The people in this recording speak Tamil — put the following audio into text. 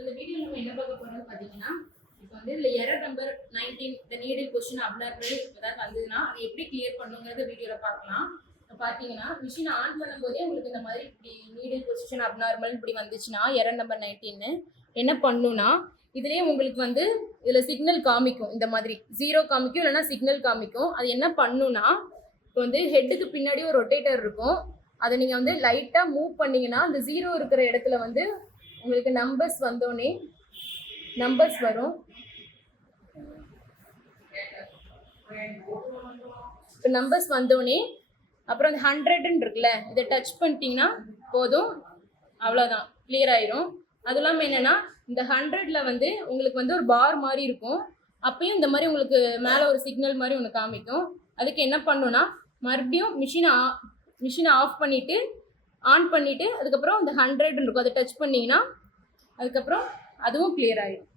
இந்த வீடியோ நம்ம என்ன பார்க்க போறோம்னு பார்த்தீங்கன்னா, இப்போ வந்து இதில் எரர் நம்பர் 19 இந்த நீடில் பொசிஷன் அப்நார்மல் ஏதாவது வந்ததுன்னா அதை எப்படி கிளியர் பண்ணுங்கிறத வீடியோவில் பார்க்கலாம். இப்போ பார்த்தீங்கன்னா மிஷினை ஆன் பண்ணும்போதே உங்களுக்கு இந்த மாதிரி இப்படி நீடில் பொசிஷன் அப்நார்மல் இப்படி வந்துச்சுன்னா எரர் நம்பர் 19 என்ன பண்ணுன்னா, இதுலேயே உங்களுக்கு வந்து இதில் சிக்னல் காமிக்கும். இந்த மாதிரி 0 காமிக்கும், இல்லைனா சிக்னல் காமிக்கும். அது என்ன பண்ணுன்னா, இப்போ வந்து ஹெட்டுக்கு பின்னாடி ஒரு ரொட்டேட்டர் இருக்கும். அதை நீங்கள் வந்து லைட்டாக மூவ் பண்ணிங்கன்னா அந்த 0 இருக்கிற இடத்துல வந்து உங்களுக்கு நம்பர்ஸ் வந்தோடனே நம்பர்ஸ் வரும். இப்போ நம்பர்ஸ் வந்தோடனே அப்புறம் அந்த 100ன்னு இருக்குல்ல, இதை டச் பண்ணிட்டீங்கன்னா போதும், அவ்வளோதான், கிளியர் ஆயிரும். அது இல்லாமல் என்னென்னா, இந்த 100ல் வந்து உங்களுக்கு வந்து ஒரு பார் மாதிரி இருக்கும். அப்பயும் இந்த மாதிரி உங்களுக்கு மேலே ஒரு சிக்னல் மாதிரி ஒன்று காமிக்கும். அதுக்கு என்ன பண்ணுன்னா, மறுபடியும் மிஷினை ஆஃப் பண்ணிவிட்டு ஆன் பண்ணிவிட்டு அதுக்கப்புறம் இந்த 100ன்னு இருக்கும், அதை டச் பண்ணிங்கன்னா அதுக்கப்புறம் அதுவும் கிளியர் ஆகிடும்.